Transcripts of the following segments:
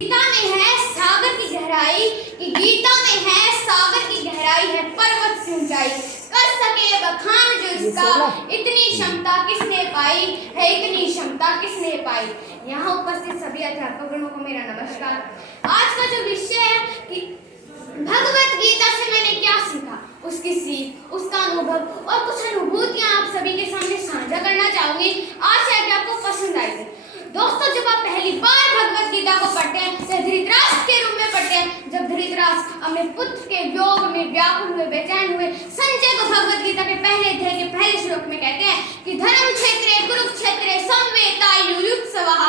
गीता में है सागर की गहराई कि गीता में है सागर की गहराई है पर्वत से ऊंचाई कर सके बखान जो इसका इतनी क्षमता किसने पाई है इतनी क्षमता किसने पाई। यहाँ उपस्थित सभी अध्यापकों को मेरा नमस्कार। आज का जो विषय है कि भगवत गीता से मैंने क्या सीखा, उसकी सीख, उसका अनुभव और कुछ अनुभूतियां आप सभी के सामने साझा करना चाहूंगी। आशा है कि आपको पसंद आएगी। दोस्तों, जब आप पहली बार भगवत गीता को पढ़ते हैं तो धृतराष्ट्र के रूप में पढ़ते हैं। जब धृतराष्ट्र अपने पुत्र के वियोग में व्याकुल हुए, बेचैन हुए, संजय को भगवत गीता के पहले अध्याय के पहले श्लोक में कहते हैं कि धर्म क्षेत्रे कुरुक्षेत्रे संवेतायुयुत्सवः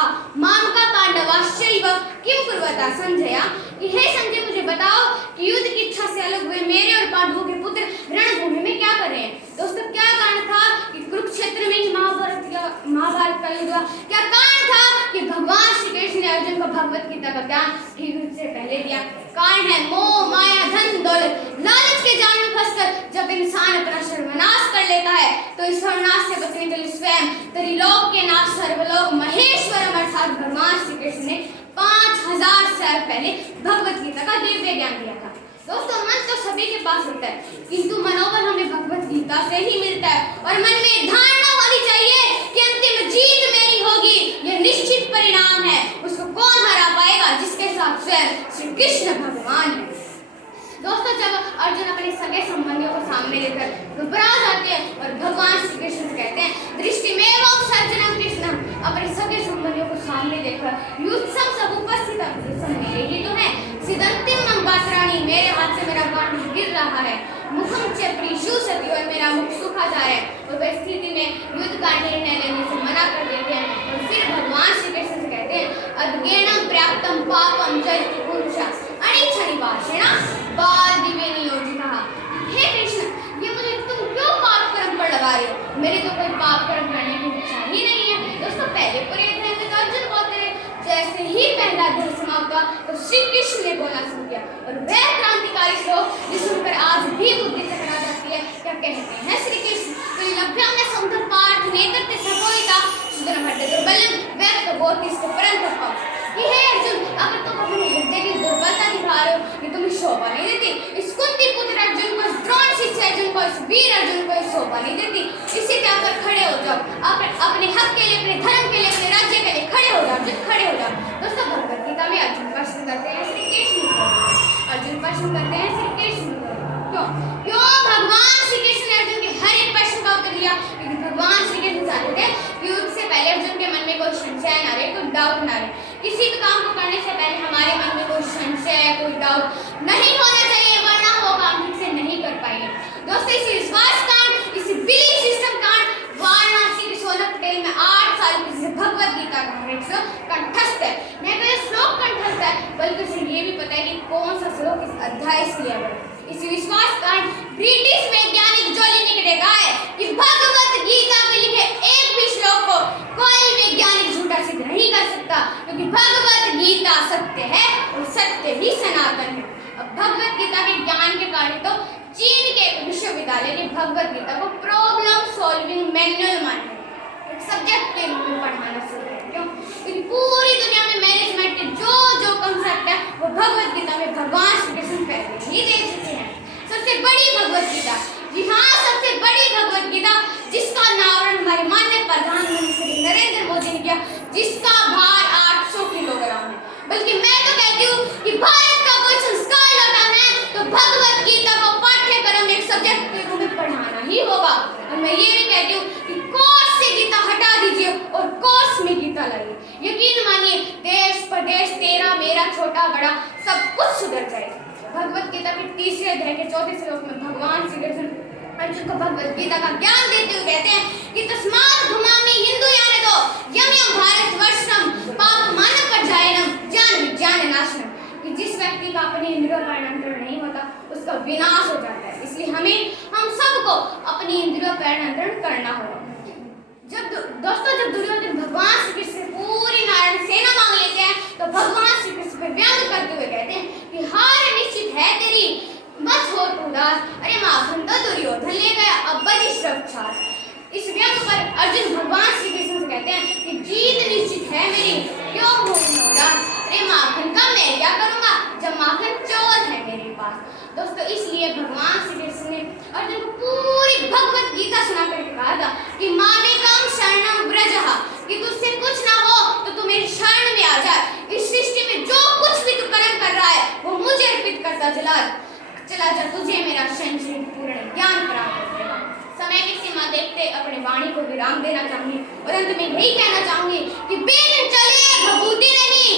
मामका पांडवाश्चैव किम कुर्वता संजय, कि हे संजय मुझे बताओ कि युद्ध की इच्छा से अलग हुए मेरे और पांडवों के पुत्र रणभूमि में क्या कर रहे हैं। दोस्तों, क्या कारण था कि कुरुक्षेत्र में महाभारत का युद्ध हुआ? क्या कारण था कि भगवान श्री कृष्ण ने अर्जुन को भगवत गीता का ज्ञान ठीक से पहले दिया? कारण है मोह, माया, धन, दौलत, लालच के जाल में फंसकर जब इंसान अपना सर्वनाश कर लेता है तो इस सर्वनाश से बचने के लिए स्वयं त्रिलोक के नाथ सर्वलोक महेश्वरम अर्थात भगवान श्री कृष्ण ने 5000 साल पहले भगवत गीता का दिव्य ज्ञान दिया था। दोस्तों, मन तो सभी के पास होता है, किंतु मनोबल हमें भगवत गीता से ही मिलता है और मन में धारणा होनी चाहिए कि अंतिम जीत मेरी होगी, यह निश्चित परिणाम है। उसको कौन हरा पाएगा? जिसके साथ स्वयं श्री कृष्ण भगवान है। दोस्तों, जब अर्जुन अपने सगे संबंधियों को सामने लेकर घबरा जाते हैं और भगवान श्री कृष्ण से कहते हैं दृष्टिमेवं सर्जनं कृष्णं, अपने सगे संबंधियों को सामने देखकर युत्सम सब उपस्थित मेरे ही तो है, सिदंतिम मंबासराणी, मेरे हाथ से मेरा गांठ गिर रहा है, मुखम च प्रीशुषति, और मेरा मुख सूखा जा रहा है। और वह स्थिति में युद्ध का निर्णय लेने से मना कर देते हैं और फिर भगवान श्री कृष्ण से कहते हैं अद्गेणं पर्याप्तं पापं जयति पुरुषः अनिच्छनिवासेन बालदिवे नियोजितः। हे कृष्ण, ये मुझे तुम क्यों पाप कर्म पर लगा रहे हो? मेरी तो कोई पाप कर्म करने की इच्छा ही नहीं है। दोस्तों, पहले पूरे अध्याय में तो अर्जुन बोलते रहे, जैसे ही पहला अध्याय समाप्त हुआ तो श्री कृष्ण ने बोलना शुरू किया और वह क्रांतिकारी श्लोक जिस सुनकर आज भी बुद्धि चकरा जाती है। क्या कहते हैं श्री कृष्ण? लभ्यं न सौंदर्य पार्थ नेतृत्व सपोहिता सुदर्शन भट्ट दुर्बलम व्यक्त बोधिस्थ परंतप। कि हे अर्जुन, अगर तुम अपने हृदय की दुर्बलता दिखा रहे हो, ये तुम्हें शोभा नहीं देती। इस कुंती पुत्र अर्जुन को, द्रोण शिष्य अर्जुन को, इस वीर अर्जुन को शोभा नहीं देती। इससे क्या कर खड़े हो जाओ, अपने हक के लिए, अपने धर्म के लिए, अपने राज्य के लिए खड़े हो जाओ, खड़े हो जाओ। दोस्तों, भगवत गीता में अर्जुन प्रश्न करते हैं श्री कृष्ण को, अर्जुन प्रश्न करते हैं श्री कृष्ण को, क्यों भगवान श्री कृष्ण ने अर्जुन के हर एक प्रश्न का उत्तर दिया? क्योंकि भगवान श्री कृष्ण चाहते थे कि युद्ध से पहले अर्जुन के मन में कोई संशय ना रहे, कोई डाउट ना रहे। किसी भी काम को करने से पहले हमारे मन में कोई संशय, कोई डाउट नहीं होना चाहिए, वरना वो काम ठीक से नहीं कर पाएंगे। दोस्तों, इस विश्वास कांड, इस बिलीफ सिस्टम कांड वाराणसी के सोलह पटेल में 8 साल की भगवत गीता का कंठस्थ है। नहीं तो ये श्लोक कंठस्थ है, बल्कि उसे ये भी पता है कि कौन सा श्लोक इस अध्याय से लिया गया। इस विश्वास कांड ब्रिटिश वैज्ञानिक जोलिनी ने कहा है कि भगवत गीता में लिखे एक भी श्लोक को कोई वैज्ञानिक झूठा सिद्ध नहीं कर सकता, क्योंकि भगवत गीता सत्य है और सत्य ही सनातन है। अब भगवत गीता के ज्ञान के कारण तो चीन के विश्वविद्यालय ने भगवत गीता को प्रॉब्लम सॉल्विंग मैनुअल माना एक सब्जेक्ट के रूप में पढ़ाना शुरू किया। क्यों? क्योंकि पूरी दुनिया में मैनेजमेंट के जो कंसेप्ट है वो भगवत गीता में भगवान श्री कृष्ण पहले ही दे चुके हैं। सबसे बड़ी भगवत गीता, जी हाँ, सबसे बड़ी भगवत गीता, जिसका अनावरण हमारे माननीय प्रधानमंत्री श्री नरेंद्र मोदी ने किया, जिसका भार 800 किलोग्राम है। बल्कि मैं तो कहती हूँ कि भारत का कोई संस्कार लौटाना है तो भगवत गीता को पाठ्यक्रम एक सब्जेक्ट के रूप में पढ़ाना ही होगा। और मैं ये भी कहती हूँ कि कोर्स से गीता हटा दीजिए और कोर्स में गीता लाइए। यकीन मानिए, देश प्रदेश तेरा मेरा छोटा बड़ा सब कुछ सुधर जाएगा। भगवत गीता के 3 अध्याय के 4 श्लोक में भगवान श्री कृष्ण अर्जुन को भगवत गीता का ज्ञान देते हुए कहते हैं कि तस्मात् धूमामि हिंदू याने दो यम यम भारत वर्षम पाप मान परजायनम ज्ञान विज्ञान नाशनम, कि जिस व्यक्ति का अपने इंद्रियों पर नियंत्रण नहीं होता उसका विनाश हो जाता है। इसलिए हम सबको अपनी इंद्रियों पर नियंत्रण करना होगा। जब दुर्योधन भगवान श्री कृष्ण से पूरी नारायण सेना मांग लेते हैं तो भगवान श्री कृष्ण पे व्यंग करते हुए कहते हैं कि हार निश्चित है तेरी, मत हो तू उदास, अरे माखन तो दुर्योधन ले गया, अब बड़ी श्रद्धा। इस व्यंग पर अर्जुन भगवान श्री कृष्ण से कहते हैं कि जीत निश्चित है मेरी, क्यों हो उदास, अरे माखन का पास। दोस्तों, इसलिए भगवान श्री कृष्ण ने अर्जुन को पूरी भगवत गीता सुना करके कहा था कि मामेकं शरणं व्रजः, कि तुझसे कुछ ना हो तो तू मेरी शरण में आ जा। इस सृष्टि में जो कुछ भी तू कर्म कर रहा है वो मुझे अर्पित करता चला जा, तुझे मेरा संपूर्ण पूर्ण ज्ञान प्राप्त होगा। समय की सीमा देखते अपने वाणी को विराम देना चाहूंगी और अंत में यही कहना चाहूंगी कि बिन चले भभूति नहीं,